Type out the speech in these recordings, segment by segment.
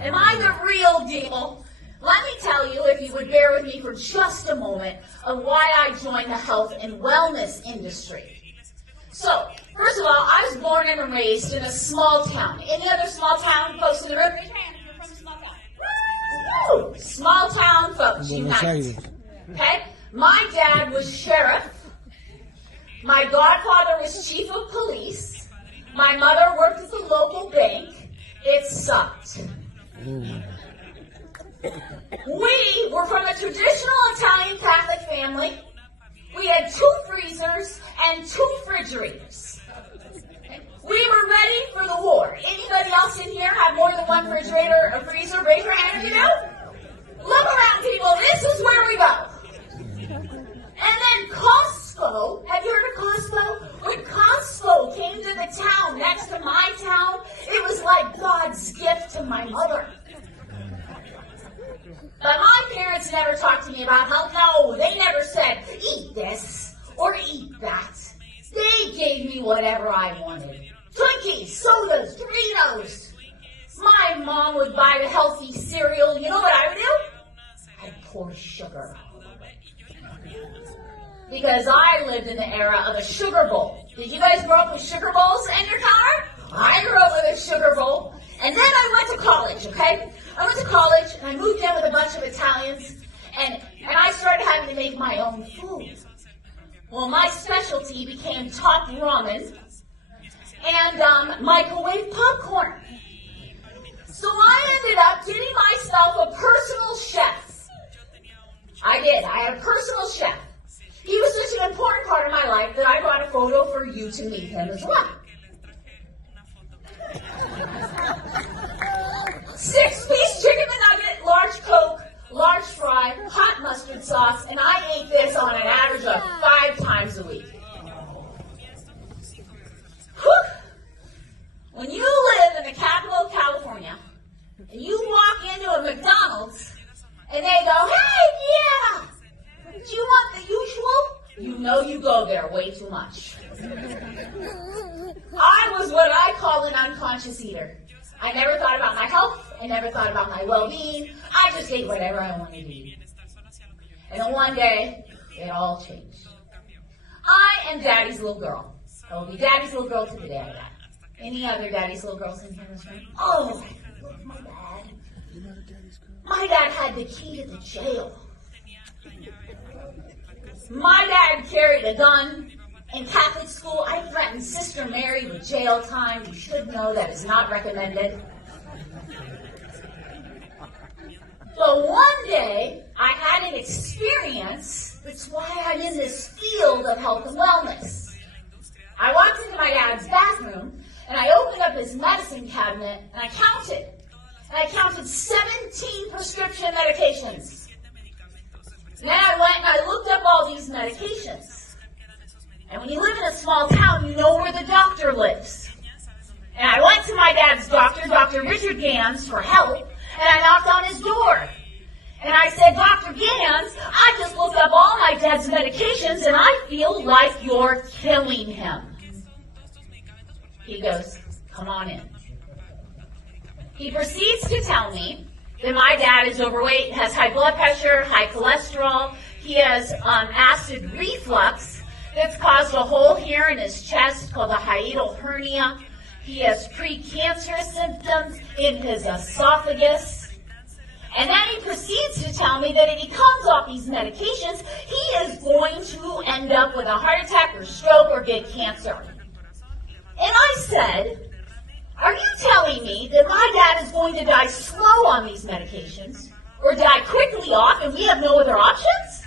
Am I the real deal? Let me tell you, if you would bear with me for just a moment, of why I joined the health and wellness industry. So, first of all, I was born and raised in a small town. Any other small town folks in the room? Raise your hand if you're from a small town. Woo! Small town folks, unite. Okay? My dad was sheriff. My godfather was chief of police. My mother worked at the local bank. It sucked. We were from a traditional Italian Catholic family. We had 2 freezers and 2 refrigerators. We were ready for the war. Anybody else in here have more than 1 refrigerator or freezer? Raise your hand if you do. Look around, people. This is where we go. And then Costco. Have you heard of Costco? When Costco came to the town next to my town, it was like God's gift to my mother. But my parents never talked to me about health. No, they never said, eat this or eat that. They gave me whatever I wanted. Twinkies, sodas, Doritos. My mom would buy the healthy cereal. You know what I would do? I'd pour sugar. Because I lived in the era of a sugar bowl. Did you guys grow up with sugar bowls in your car? I grew up with a sugar bowl. And then I went to college, okay? I went to college, and I moved in with a bunch of Italians, and I started having to make my own food. Well, my specialty became top ramen and microwave popcorn. So I ended up getting myself a personal chef. I did. I had a personal chef. He was such an important part of my life that I brought a photo for you to meet him as well. 6-piece chicken McNugget, large Coke, large fry, hot mustard sauce, and I ate this on an average of 5 times a week. Whew. When you live in the capital of California, and you walk into a McDonald's, and they go, hey, yeah, do you want the usual? You know you go there way too much. I was what I call an unconscious eater. I never thought about my health. I never thought about my well-being. I just ate whatever I wanted to eat. And then one day, it all changed. I am Daddy's little girl. I will be Daddy's little girl to the day I die. Any other Daddy's little girls in here in this room? Oh, I love my dad. My dad had the key to the jail. My dad carried a gun. In Catholic school, I threatened Sister Mary with jail time. You should know that is not recommended. But one day, I had an experience. That's why I'm in this field of health and wellness. I walked into my dad's bathroom, and I opened up his medicine cabinet, and I counted. And I counted 17 prescription medications. And then I went and I looked up all these medications. And when you live in a small town, you know where the doctor lives. And I went to my dad's doctor, Dr. Richard Gans, for help, and I knocked on his door. And I said, Dr. Gans, I just looked up all my dad's medications, and I feel like you're killing him. He goes, come on in. He proceeds to tell me that my dad is overweight, has high blood pressure, high cholesterol, he has acid reflux, that's caused a hole here in his chest called a hiatal hernia. He has precancerous symptoms in his esophagus. And then he proceeds to tell me that if he comes off these medications, he is going to end up with a heart attack or stroke or get cancer. And I said, are you telling me that my dad is going to die slow on these medications or die quickly off and we have no other options?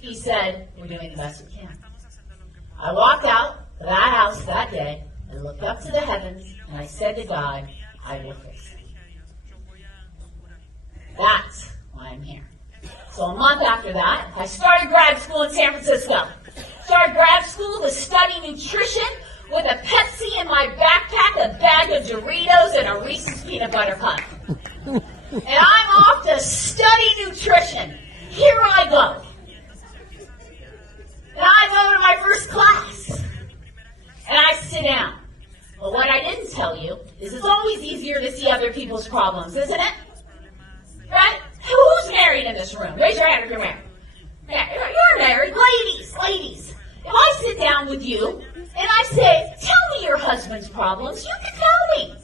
He said, we're doing the best we can. I walked out of that house that day and looked up to the heavens and I said to God, I will fix it. That's why I'm here. So a month after that, I started grad school in San Francisco. Started grad school to study nutrition with a Pepsi in my backpack, a bag of Doritos, and a Reese's peanut butter cup. And I'm off to study nutrition. Here I go. And I go to my first class. And I sit down. But what I didn't tell you is it's always easier to see other people's problems, isn't it? Right? Who's married in this room? Raise your hand if you're married. Yeah, you're married. Ladies. If I sit down with you and I say, tell me your husband's problems, you can tell me.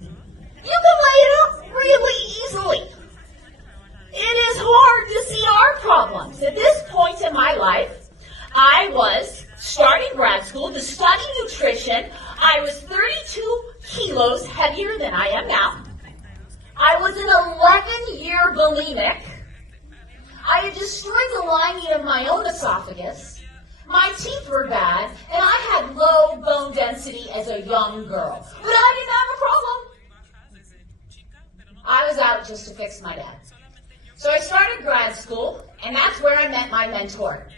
You can lay it out really easily. It is hard to see our problems. At this point in my life, I was starting grad school to study nutrition. I was 32 kilos heavier than I am now. I was an 11-year bulimic. I had destroyed the lining of my own esophagus. My teeth were bad, and I had low bone density as a young girl. But I didn't have a problem. I was out just to fix my dad. So I started grad school, and that's where I met my mentor.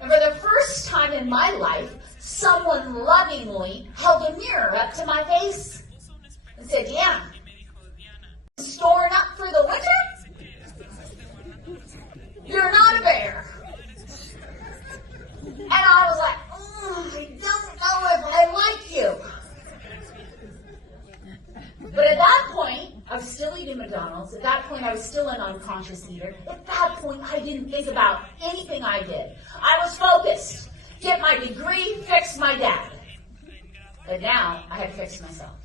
And for the first time in my life, someone lovingly held a mirror up to my face and said, Deanna, storing up for the winter? You're not a bear. And I was like, I don't know if I like you. But at that point, I was still eating McDonald's. At that point, I was still an unconscious eater. At that point, I didn't think about anything I did. I was focused. Get my degree, fix my dad. But now, I had to fix myself.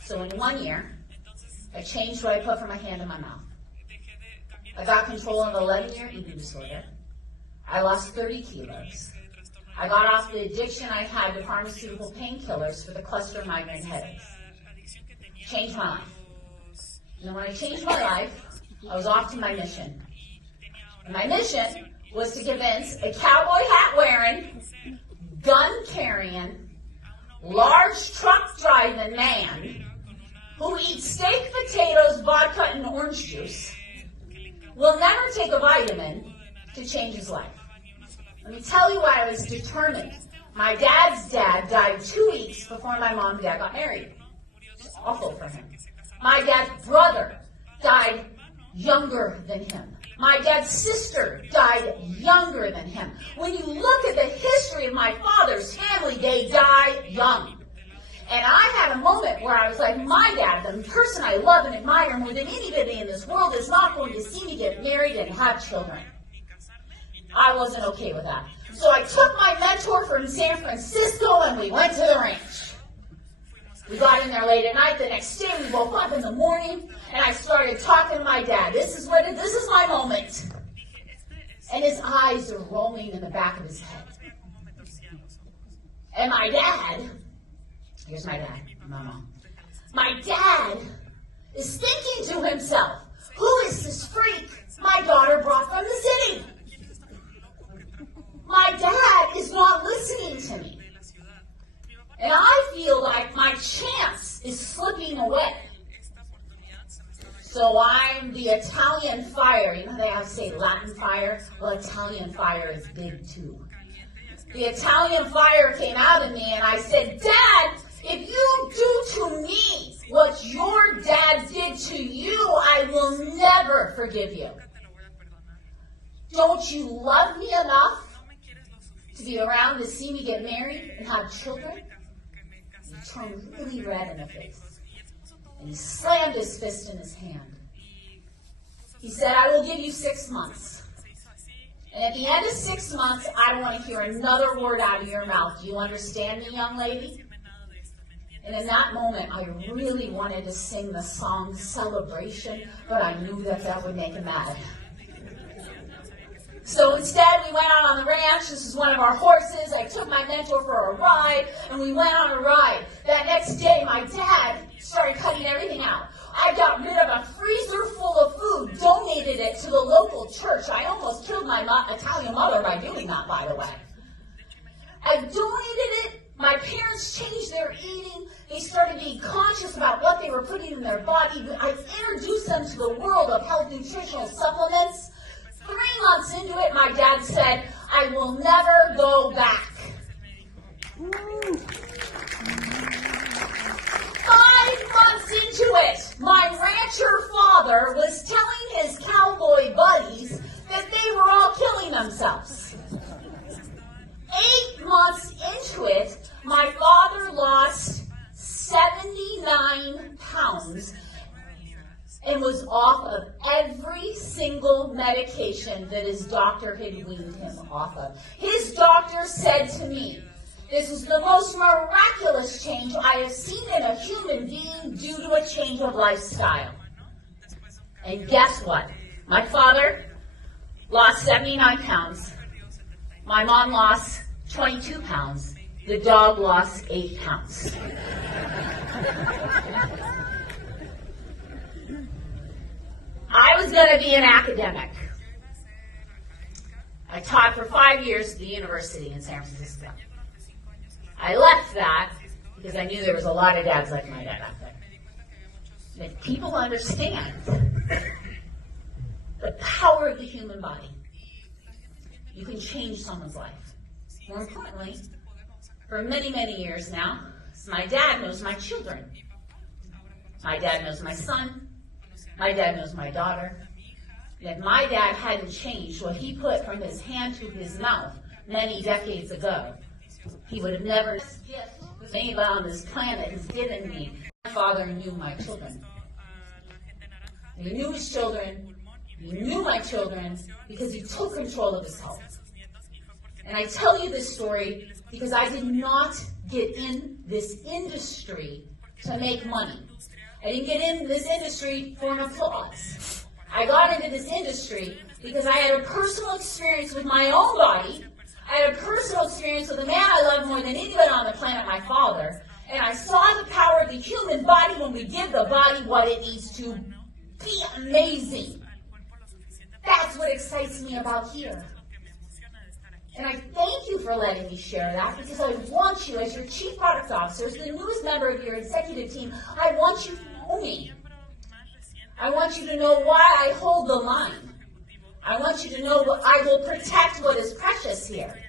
So in 1 year, I changed what I put from my hand to my mouth. I got control of an 11-year eating disorder. I lost 30 kilos. I got off the addiction I had to pharmaceutical painkillers for the cluster migraine headaches. Changed my life. And then when I changed my life, I was off to my mission. And my mission was to convince a cowboy hat wearing, gun carrying, large truck driving man who eats steak, potatoes, vodka, and orange juice will never take a vitamin to change his life. Let me tell you why I was determined. My dad's dad died 2 weeks before my mom and dad got married. It's awful for him. My dad's brother died younger than him. My dad's sister died younger than him. When you look at the history of my father's family, they die young. And I had a moment where I was like, my dad, the person I love and admire more than anybody in this world, is not going to see me get married and have children. I wasn't okay with that. So I took my mentor from San Francisco and we went to the ranch. We got in there late at night. The next day we woke up in the morning and I started talking to my dad. This is my moment. And his eyes are rolling in the back of his head. And my dad, here's my dad, my mom. My dad is thinking to himself, who is this freak my daughter brought from the city? My dad is not listening to me. And I feel like my chance is slipping away. So I'm the Italian fire. You know they have to say Latin fire? Well, Italian fire is big too. The Italian fire came out of me and I said, Dad, if you do to me what your dad did to you, I will never forgive you. Don't you love me enough to be around to see me get married and have children? He turned really red in the face. And he slammed his fist in his hand. He said, I will give you 6 months. And at the end of 6 months, I don't want to hear another word out of your mouth. Do you understand me, young lady? And in that moment, I really wanted to sing the song Celebration, but I knew that would make him mad. So instead, we went out on the ranch. This is one of our horses. I took my mentor for a ride, and we went on a ride. That next day, my dad started cutting everything out. I got rid of a freezer full of food, donated it to the local church. I almost killed my Italian mother by doing that, by the way. I donated it. My parents changed their eating. They started being conscious about what they were putting in their body. I introduced them to the world of health nutritional supplements. 3 months into it, my dad said, I will never go back. 5 months into it, my rancher father was telling his cowboy buddies that they were all killing themselves. 8 months into it, my father lost 79 9 pounds and was off of every single medication that his doctor had weaned him off of. His doctor said to me, "This is the most miraculous change I have seen in a human being due to a change of lifestyle." And guess what? My father lost 79 pounds. My mom lost 22 pounds. The dog lost 8 pounds. I was going to be an academic. I taught for 5 years at the university in San Francisco. I left that because I knew there was a lot of dads like my dad out there. And if people understand the power of the human body, you can change someone's life. More importantly, for many, many years now, my dad knows my children. My dad knows my son. My dad knows my daughter. And if my dad hadn't changed what he put from his hand to his mouth many decades ago, he would have never gift anybody on this planet has given me. My father knew my children. He knew his children. He knew my children because he took control of his health. And I tell you this story because I did not get in this industry to make money. I didn't get in this industry for an applause. I got into this industry because I had a personal experience with my own body. I had a personal experience with a man I love more than anybody on the planet, my father. And I saw the power of the human body when we give the body what it needs to be amazing. That's what excites me about here. And I thank you for letting me share that because I want you, as your chief product officer, as the newest member of your executive team, I want you to know me. I want you to know why I hold the line. I want you to know that I will protect what is precious here.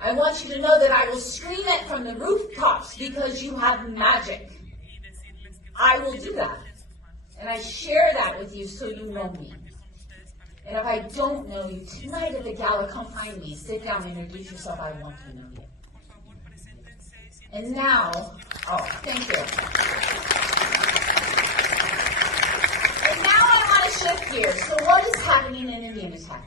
I want you to know that I will scream it from the rooftops because you have magic. I will do that. And I share that with you so you know me. And if I don't know you, tonight at the gala, come find me. Sit down, introduce yourself. I want to know you. And now, thank you. And now I want to shift gears. So what is happening in Indiana Tech?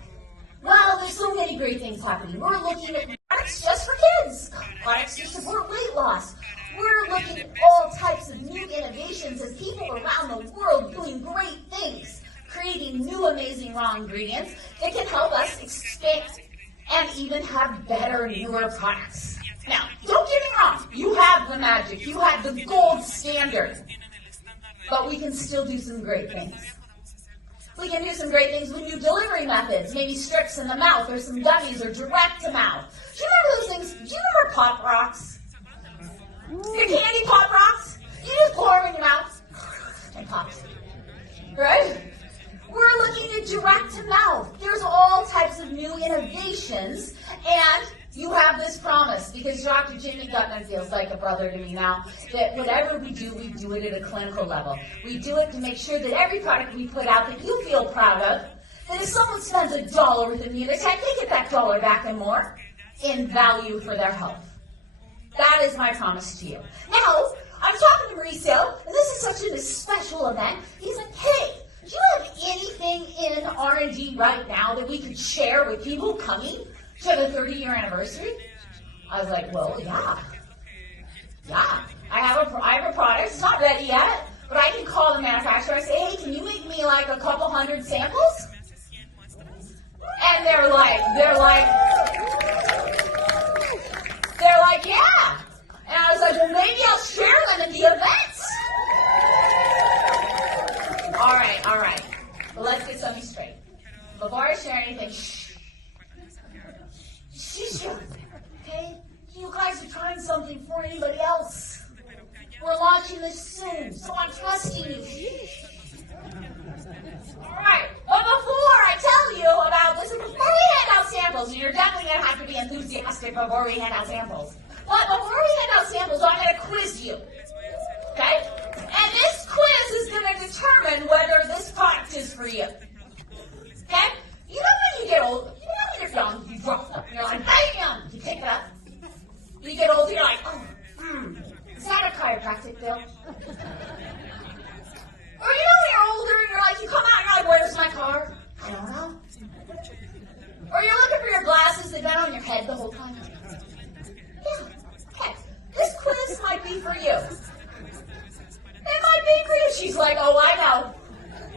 Well, there's so many great things happening. We're looking at products just for kids, products to support weight loss. We're looking at all types of new innovations as people around the world doing great things, creating new amazing raw ingredients that can help us expand and even have better, newer products. Now, don't get me wrong, you have the magic, you have the gold standard, but we can still do some great things. We can do some great things with new delivery methods, maybe strips in the mouth or some gummies or direct to mouth. Do you remember those things? Do you remember Pop Rocks? Your candy Pop Rocks? You just pour them in your mouth and pop it, right? We're looking at direct to mouth. There's all types of new innovations, and you have this promise, because Dr. Jimmy Gutman feels like a brother to me now, that whatever we do it at a clinical level. We do it to make sure that every product we put out that you feel proud of, that if someone spends $1 with Immunotech, they get that $1 back and more in value for their health. That is my promise to you. Now, I'm talking to Mauricio, and this is such a special event. He's like, hey, do you have anything in R&D right now that we could share with people coming to the 30-year anniversary? I was like, well, yeah. I have a product. It's not ready yet, but I can call the manufacturer and say, hey, can you make me like a couple hundred samples? And they're like, yeah. And I was like, well, maybe I'll share them at the events. All right. Well, let's get something straight. Before I share anything, shh, okay? You guys are trying something for anybody else. We're launching this soon, so I'm trusting you. All right. But before I tell you about this, before we hand out samples, and you're definitely going to have to be enthusiastic before we hand out samples. But before we hand out samples, I'm going to quiz you. Okay? And this quiz is going to determine whether this product is for you. Okay? You know when you get old, you know when you're young, you drop stuff, and you're like, bam! You pick it up. You get older, you're like, is that a chiropractic bill? your head the whole time? Yeah. Okay. This quiz might be for you. It might be for you. She's like, oh, I know.